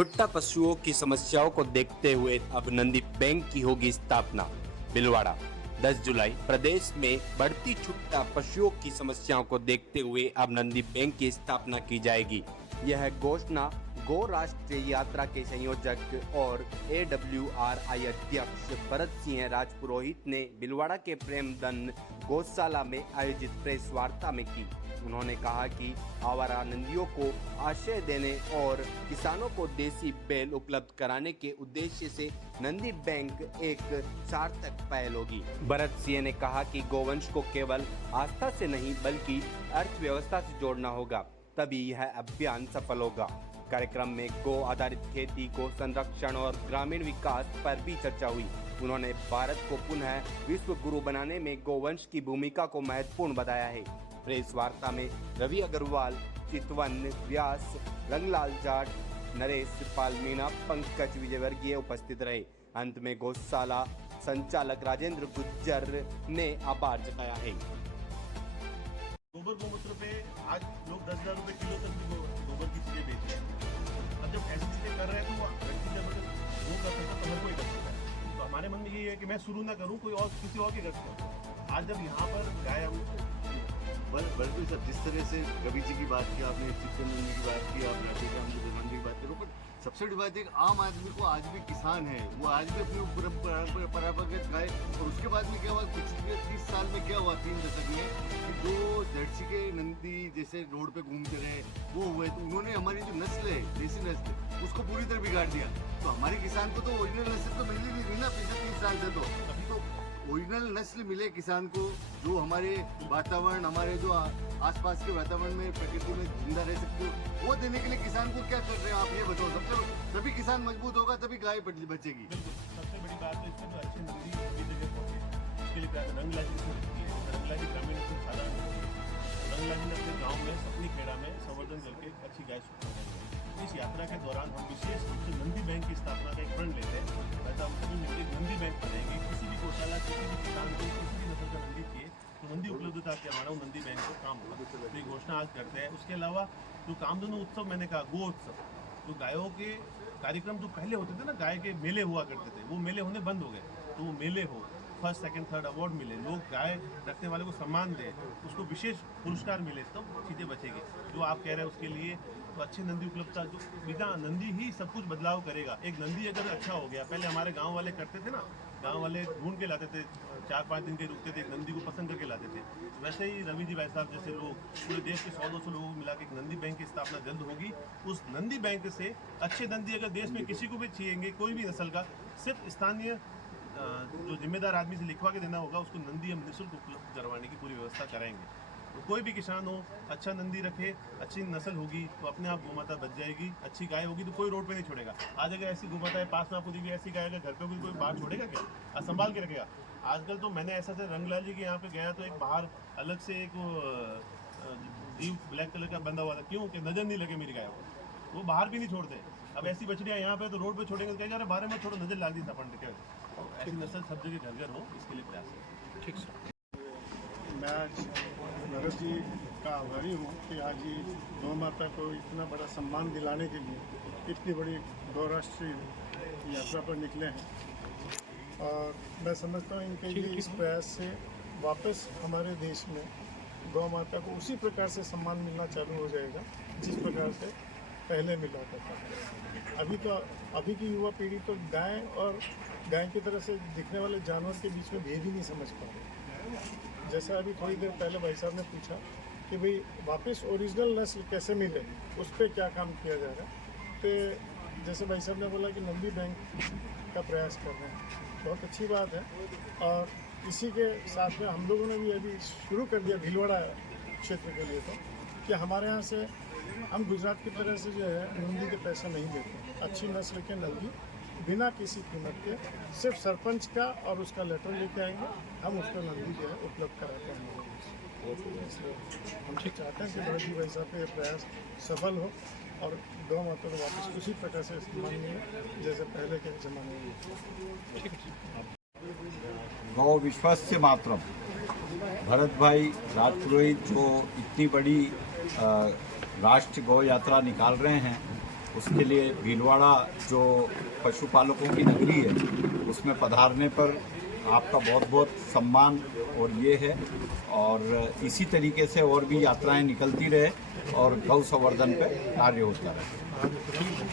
छुट्टा पशुओं की समस्याओं को देखते हुए अब नंदी बैंक की होगी स्थापना। भीलवाड़ा 10 जुलाई। प्रदेश में बढ़ती छुट्टा पशुओं की समस्याओं को देखते हुए अब नंदी बैंक की स्थापना की जाएगी। यह घोषणा गो राष्ट्रीय यात्रा के संयोजक और AWRI अध्यक्ष भरत सिंह राजपुरोहित ने भीलवाड़ा के प्रेमधन गौशाला में आयोजित प्रेस वार्ता में की। उन्होंने कहा कि आवारा नंदियों को आश्रय देने और किसानों को देसी बैल उपलब्ध कराने के उद्देश्य से नंदी बैंक एक सार्थक पहल होगी। भरत सिंह ने कहा कि गोवंश को केवल आस्था से नहीं बल्कि अर्थव्यवस्था से जोड़ना होगा, तभी यह अभियान सफल होगा। कार्यक्रम में गो आधारित खेती को संरक्षण और ग्रामीण विकास पर भी चर्चा हुई। उन्होंने भारत को पुनः विश्व गुरु बनाने में गोवंश की भूमिका को महत्वपूर्ण बताया है। प्रेस वार्ता में रवि अग्रवाल, चितवन व्यास, रंगलाल जाट, नरेश पाल मीणा, पंकज विजयवर्गीय उपस्थित रहे। अंत में गौशाला संचालक राजेंद्र गुज्जर ने आभार जताया है। गोबर गोमूत्र पे आज लोग 10,000 रुपए किलो तक भी गोबर की चीजें बेच रहे हैं। अब जब ऐसी चीजें कर रहे हैं तो व्यक्ति जब वो कर सकता तो हर कोई कर सकता है। तो हमारे मन में ये है कि मैं शुरू ना करूं, कोई और किसी और की कर सकता। आज जब यहाँ पर गाय हम बल्कि सर जिस तरह से कवि जी की बात की आपने, चित्तनंदी की बात की आपने, देवानंद की बात करो, पर सबसे बड़ी बात है कि आम आदमी को आज भी किसान है, वो आज भी अपनी परंपरागत गाय, और उसके बाद में क्या हुआ पिछले 30 साल में क्या हुआ 3 दशक में कि जो जर्सी के नंदी जैसे रोड पे घूमते रहे वो हुए, तो उन्होंने हमारी जो नस्ल है देसी नस्ल उसको पूरी तरह बिगाड़ दिया। तो हमारे किसान को तो ओरिजिनल नस्ल तो मिल ही नहीं रही ना पिछले 30 साल से। तो अभी तो ओरिजिनल नस्ल मिले किसान को, जो हमारे वातावरण, हमारे जो आसपास के वातावरण में प्रकृति में जिंदा रह सकते हो, वो देने के लिए किसान को क्या कर रहे हैं आप ये बताओ। तभी किसान मजबूत होगा, तभी गाय बचेगी। सबसे बड़ी बात है इसमें जो अच्छी नंदी की जगह पहुंचे, उसके लिए रंगलाजी रंगलाजी ग्रामीण साधारण रंगलाजी ने अपने गाँव में सपनी खेड़ा में संवर्धन करके अच्छी गाय इस यात्रा के दौरान हम विशेष रूप से नंदी बैंक की स्थापना का एक प्रण लेते हैं। वैसा हम सभी मिलकर नंदी बैंक बनाएंगे। किसी भी गौशाला, किसी भी किसान को किसी भी नस्ल का नंदी चाहिए तो नंदी उपलब्धता के हमारा नंदी बैंक को काम होगा। तो ये घोषणा आज करते हैं। उसके अलावा जो कामधेनु उत्सव मैंने कहा, गो उत्सव, तो गायों के कार्यक्रम जो पहले होते थे ना, गाय के मेले हुआ करते थे, वो मेले होने बंद हो गए। तो वो मेले हो, फर्स्ट सेकंड थर्ड अवार्ड मिले, लोग गाय रखने वाले को सम्मान दें, उसको विशेष पुरस्कार मिले, तब तो चीज़ें बचेगी। जो आप कह रहे हैं उसके लिए तो अच्छी नंदी उपलब्धता, जो बिना नंदी ही सब कुछ बदलाव करेगा। एक नंदी अगर अच्छा हो गया, पहले हमारे गांव वाले करते थे ना, गांव वाले ढूंढ के लाते थे, 4-5 दिन के रुकते थे, एक नंदी को पसंद करके लाते थे। वैसे ही रवि जी भाई साहब जैसे लोग पूरे देश के 100-200 लोगों को मिला के एक नंदी बैंक की स्थापना जल्द होगी। उस नंदी बैंक से अच्छे नंदी अगर देश में किसी को भी चाहिए, कोई भी नस्ल का, सिर्फ स्थानीय जो जिम्मेदार आदमी से लिखवा के देना होगा, उसको नंदी हम निःशुल्क उपलब्ध करवाने की पूरी व्यवस्था कराएंगे। तो कोई भी किसान हो, अच्छा नंदी रखे, अच्छी नस्ल होगी तो अपने आप गोमाता बच जाएगी। अच्छी गाय होगी तो कोई रोड पे नहीं छोड़ेगा। आज अगर ऐसी गोमाता है पास में आपको दी, ऐसी गाय अगर घर पे कोई बाहर छोड़ेगा क्या? आज संभाल के रखेगा। आजकल तो मैंने ऐसा से रंगलाल जी के यहाँ पे गया तो एक बाहर अलग से एक जीव ब्लैक कलर का बंधा हुआ था। क्यों? कि नजर नहीं लगे मेरी गाय को, वो बाहर भी नहीं छोड़ते। अब ऐसी बछड़ियाँ यहाँ पे तो रोड पे छोड़ेंगे, क्या जा रहे बाहर में छोड़ो, नजर लाग दी सपन के। ऐसी नस्ल सब जगह घर घर हो, इसके लिए प्रयास है। ठीक सर। मैं आज भरत जी का आभारी हूँ कि आज ही गौ माता को इतना बड़ा सम्मान दिलाने के लिए इतनी बड़ी गौ राष्ट्रीय यात्रा पर निकले हैं। और मैं समझता हूँ इनके लिए इस प्रयास से वापस हमारे देश में गौ माता को उसी प्रकार से सम्मान मिलना चालू हो जाएगा जिस प्रकार से पहले मिला करता था। अभी की युवा पीढ़ी तो गाय और गाय की तरह से दिखने वाले जानवर के बीच में भेद ही नहीं समझ पा रहे। जैसा अभी थोड़ी देर पहले भाई साहब ने पूछा कि भाई वापस ओरिजिनल नस्ल कैसे मिले, उस पर क्या काम किया जा रहा है। तो जैसे भाई साहब ने बोला कि नंदी बैंक का प्रयास कर रहे हैं, बहुत अच्छी बात है। और इसी के साथ में हम लोगों ने भी अभी शुरू कर दिया भीलवाड़ा क्षेत्र के लिए, तो कि हमारे यहाँ से हम गुजरात की तरह से जो है नंदी के पैसे नहीं देते। अच्छी नस्ल के नंदी बिना किसी कीमत के सिर्फ सरपंच का और उसका लेटर लेके आएंगे, हम उसका नंदी जो है उपलब्ध कराते हैं। इसलिए हम चाहते हैं कि भरत जी भाई साहब का ये प्रयास सफल हो और गौ माता को वापस उसी प्रकार से सम्मान मिले जैसे पहले के जमाने में। गौ विश्वस्य मातरम। भरत भाई राजपुरोहित जो इतनी बड़ी राष्ट्रीय गौ यात्रा निकाल रहे हैं, उसके लिए भीलवाड़ा जो पशुपालकों की नगरी है उसमें पधारने पर आपका बहुत बहुत सम्मान और ये है। और इसी तरीके से और भी यात्राएं निकलती रहे और गौ संवर्धन पे कार्य होता रहे।